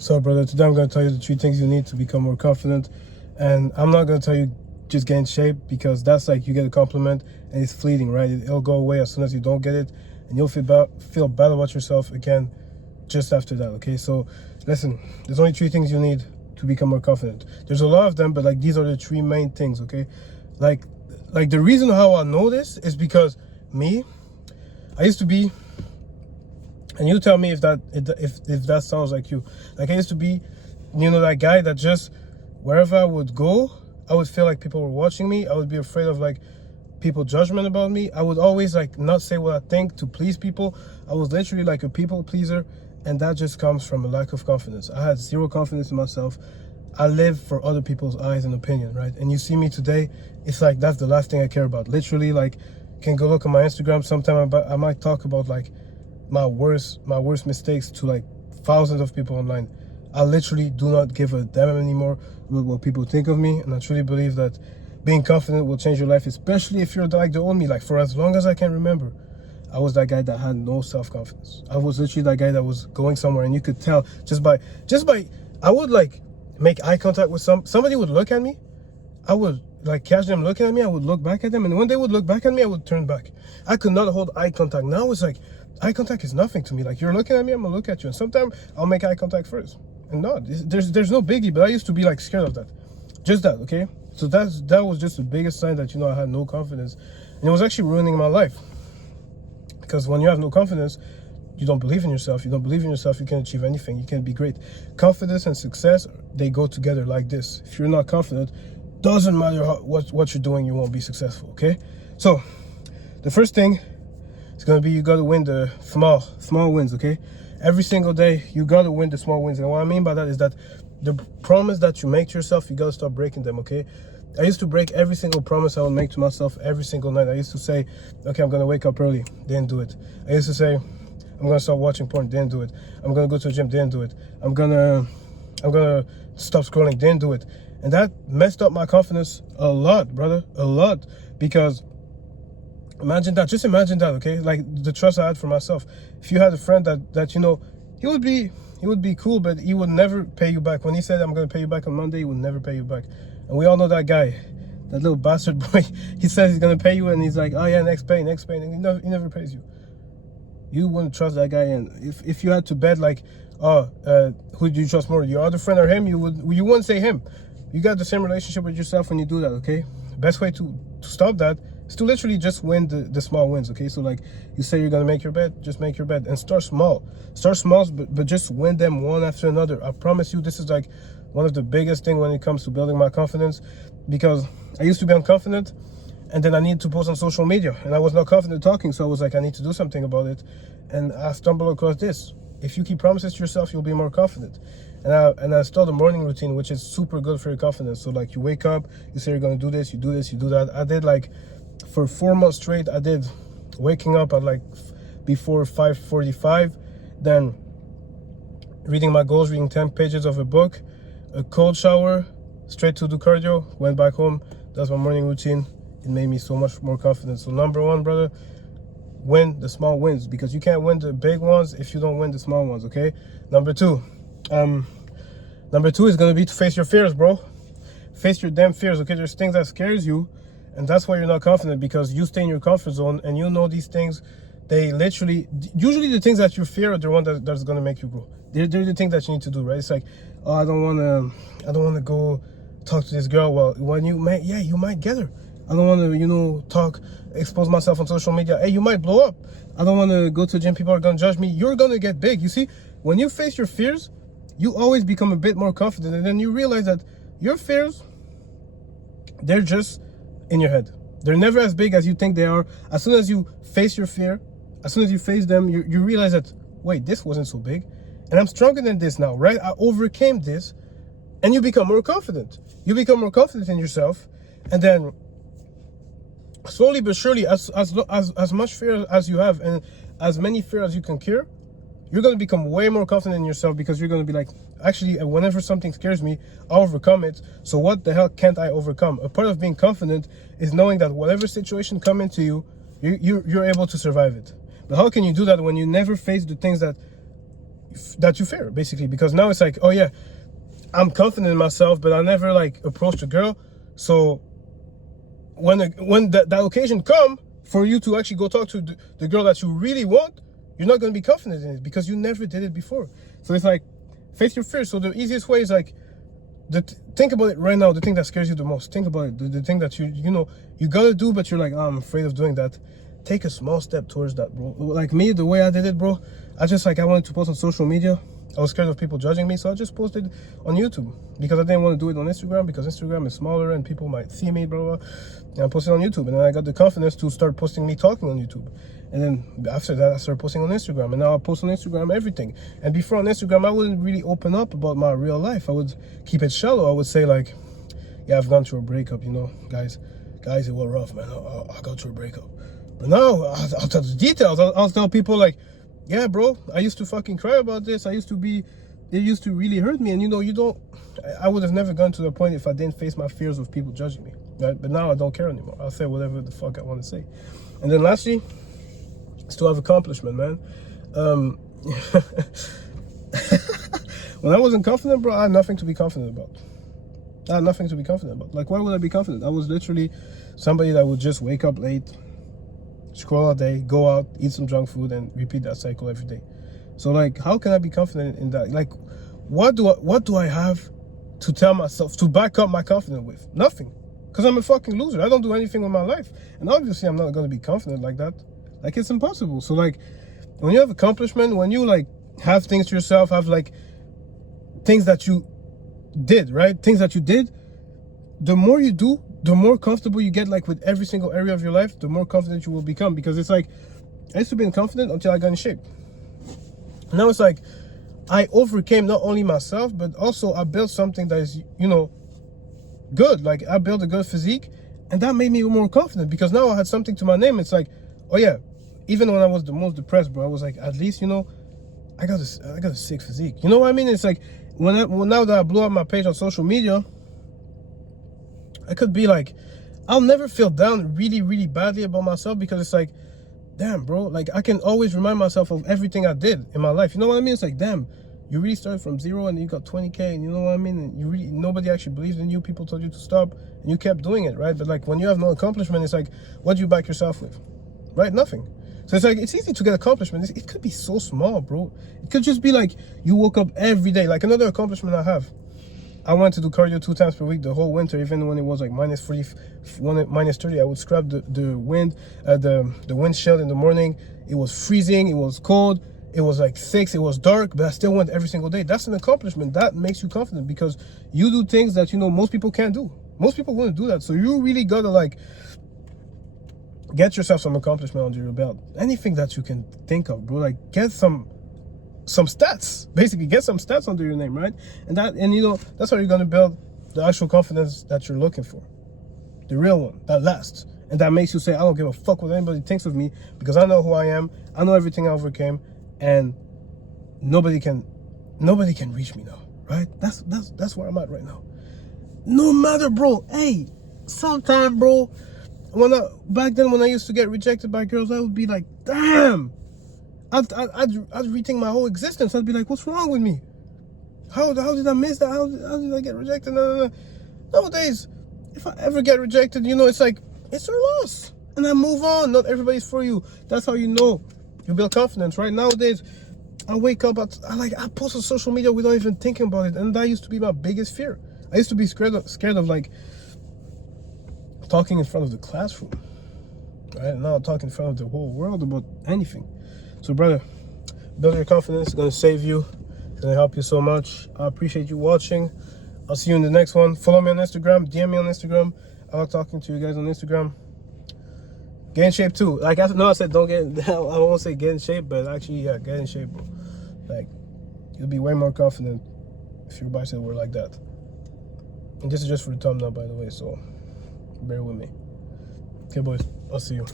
So, brother, today I'm going to tell you the 3 things you need to become more confident. And I'm not going to tell you just get in shape, because that's like you get a compliment and it's fleeting, right? It'll go away as soon as you don't get it, and you'll feel bad about yourself again just after that, okay? So, listen, there's only 3 things you need to become more confident. There's a lot of them, but like these are the 3 main things, okay? Like the reason how I know this is because I used to be, and you tell me if that sounds like you. Like I used to be, that guy that just wherever I would go, I would feel like people were watching me. I would be afraid of like people judgment about me. I would always like not say what I think to please people. I was literally like a people pleaser, and that just comes from a lack of confidence. I had zero confidence in myself. I live for other people's eyes and opinion, right? And you see me today, it's like that's the last thing I care about. Literally, like, can go look at my Instagram. Sometime I might talk about like my worst mistakes to like thousands of people online. I literally do not give a damn anymore with what people think of me, and I truly believe that being confident will change your life, especially if you're like the old me. Like, for as long as I can remember, I was that guy that had no self-confidence. I was literally that guy that was going somewhere, and you could tell just by I would like make eye contact with somebody would look at me. I would like catch them looking at me. I would look back at them, and when they would look back at me, I would turn back. I could not hold eye contact. Now it's like eye contact is nothing to me. Like, you're looking at me, I'm gonna look at you, and sometimes I'll make eye contact first. And no, there's no biggie, but I used to be like scared of that. Just that, okay? So that was just the biggest sign that I had no confidence, and it was actually ruining my life. Because when you have no confidence, you don't believe in yourself. You don't believe in yourself, you can't achieve anything. You can't be great. Confidence and success, they go together like this. If you're not confident, doesn't matter what you're doing, you won't be successful, okay? So the first thing is going to be, you got to win the small wins, okay? Every single day, you got to win the small wins. And what I mean by that is that the promise that you make to yourself, you got to stop breaking them, okay? I used to break every single promise I would make to myself every single night. I used to say, okay, I'm going to wake up early. Didn't do it. I used to say, I'm going to stop watching porn. Didn't do it. I'm going to go to the gym. Didn't do it. I'm going to stop scrolling. Didn't do it. And that messed up my confidence a lot, brother. A lot. Because imagine that. Just imagine that, okay? Like the trust I had for myself. If you had a friend that he would be cool, but he would never pay you back. When he said, I'm going to pay you back on Monday, he would never pay you back. And we all know that guy, that little bastard boy. He says he's going to pay you, and he's like, oh yeah, next pay. And he never pays you. You wouldn't trust that guy. And if you had to bet, like, who do you trust more, your other friend or him, you wouldn't say him. You got the same relationship with yourself when you do that, okay? Best way to stop that is to literally just win the small wins, okay? So like, you say you're gonna make your bet, just make your bet and start small. Start small, but just win them one after another. I promise you, this is like one of the biggest things when it comes to building my confidence, because I used to be unconfident, and then I needed to post on social media, and I was not confident talking, so I was like, I need to do something about it. And I stumbled across this. If you keep promises to yourself, you'll be more confident. And I started a morning routine, which is super good for your confidence. So like, you wake up, you say you're gonna do this, you do that. I did like, for 4 months straight, I did waking up at like before 5:45, then reading my goals, reading 10 pages of a book, a cold shower, straight to do cardio, went back home. That's my morning routine. It made me so much more confident. So number one, brother, win the small wins, because you can't win the big ones if you don't win the small ones, okay? Number two is going to be to face your fears, bro. Face your damn fears, okay? There's things that scares you, and that's why you're not confident, because you stay in your comfort zone, and you know these things, they literally, usually the things that you fear are the one that's going to make you grow. They're the things that you need to do, right? It's like, oh, I don't want to go talk to this girl. Well, when you might get her. I don't want to, expose myself on social media. Hey, you might blow up. I don't want to go to the gym. People are going to judge me. You're going to get big. You see, when you face your fears, you always become a bit more confident. And then you realize that your fears, they're just in your head. They're never as big as you think they are. As soon as you face your fear, as soon as you face them, you realize that, wait, this wasn't so big. And I'm stronger than this now, right? I overcame this. And you become more confident. You become more confident in yourself. And then slowly but surely, as much fear as you have, and as many fear as you can cure, you're going to become way more confident in yourself, because you're going to be like, actually, whenever something scares me, I'll overcome it. So what the hell can't I overcome? A part of being confident is knowing that whatever situation comes into you, you're able to survive it. But how can you do that when you never face the things that that you fear, basically. Because now it's like, oh yeah, I'm confident in myself, but I never like approached a girl. So when that occasion come for you to actually go talk to the girl that you really want, you're not going to be confident in it because you never did it before. So it's like, face your fear. So the easiest way is like, think about it right now. The thing that scares you the most. Think about it. The thing that you gotta do, but you're like, oh, I'm afraid of doing that. Take a small step towards that, bro. Like me, the way I did it, bro, I wanted to post on social media. I was scared of people judging me, so I just posted on YouTube because I didn't want to do it on Instagram because Instagram is smaller and people might see me, blah, blah, blah. And I posted on YouTube, and then I got the confidence to start posting me talking on YouTube. And then after that, I started posting on Instagram, and now I post on Instagram everything. And before on Instagram, I wouldn't really open up about my real life. I would keep it shallow. I would say like, yeah, I've gone through a breakup, guys, it was rough, man. I got through a breakup. But now I'll tell the details. I'll tell people like, yeah, bro, I used to fucking cry about this. It used to really hurt me. And I would have never gone to the point if I didn't face my fears of people judging me, right? But now I don't care anymore. I'll say whatever the fuck I want to say. And then lastly, is to have accomplishment, man. When I wasn't confident, bro, I had nothing to be confident about. Like, why would I be confident? I was literally somebody that would just wake up late, scroll all day, go out, eat some junk food, and repeat that cycle every day. So like, how can I be confident in that? Like, what do I have to tell myself to back up my confidence with? Nothing, because I'm a fucking loser. I don't do anything with my life, and obviously I'm not going to be confident like that. Like, it's impossible. So like, when you have accomplishment, when you like have things to yourself, have like things that you did, right? Things that you did, the more you do, the more comfortable you get, like with every single area of your life, the more confident you will become. Because it's like, I used to be confident until I got in shape. Now it's like, I overcame not only myself, but also I built something that is, good. Like, I built a good physique, and that made me more confident because now I had something to my name. It's like, oh yeah, even when I was the most depressed, bro, I was like, at least, I got a sick physique. You know what I mean? It's like, now that I blew up my page on social media, I could be like, I'll never feel down really, really badly about myself because it's like, damn, bro, like I can always remind myself of everything I did in my life. You know what I mean? It's like, damn, you really started from 0 and you got 20K, and you know what I mean? And nobody actually believed in you. People told you to stop, and you kept doing it, right? But like, when you have no accomplishment, it's like, what do you back yourself with, right? Nothing. So it's like, it's easy to get accomplishment. It could be so small, bro. It could just be like, you woke up every day. Like, another accomplishment I have, I went to do cardio 2 times per week the whole winter, even when it was like minus 40, minus 30. I would scrub the windshield in the morning. It was freezing, it was cold, it was like 6, it was dark, but I still went every single day. That's an accomplishment. That makes you confident because you do things that, most people can't do. Most people wouldn't do that. So you really gotta like, get yourself some accomplishment under your belt. Anything that you can think of, bro. Like, get some stats. Basically, get some stats under your name, right? And that's how you're gonna build the actual confidence that you're looking for. The real one that lasts. And that makes you say, I don't give a fuck what anybody thinks of me because I know who I am. I know everything I overcame, and nobody can reach me now, right? That's where I'm at right now. No matter, bro. Hey, sometime, bro, back then when I used to get rejected by girls, I would be like, damn. I'd rethink my whole existence. I'd be like, what's wrong with me? How did I miss that? How did I get rejected? No. Nowadays, if I ever get rejected, it's like, it's your loss. And I move on. Not everybody's for you. That's how you build confidence, right? Nowadays, I wake up, I post on social media without even thinking about it. And that used to be my biggest fear. I used to be scared of like, talking in front of the classroom, right? Now I'm talking in front of the whole world about anything. So, brother, build your confidence. It's going to save you. It's going to help you so much. I appreciate you watching. I'll see you in the next one. Follow me on Instagram. DM me on Instagram. I like talking to you guys on Instagram. Get in shape too. Like, I said don't get, I won't say get in shape, but actually, yeah, get in shape, bro. Like, you'll be way more confident if your bicep were like that. And this is just for the thumbnail, by the way, so bear with me. Okay, boys, I'll see you.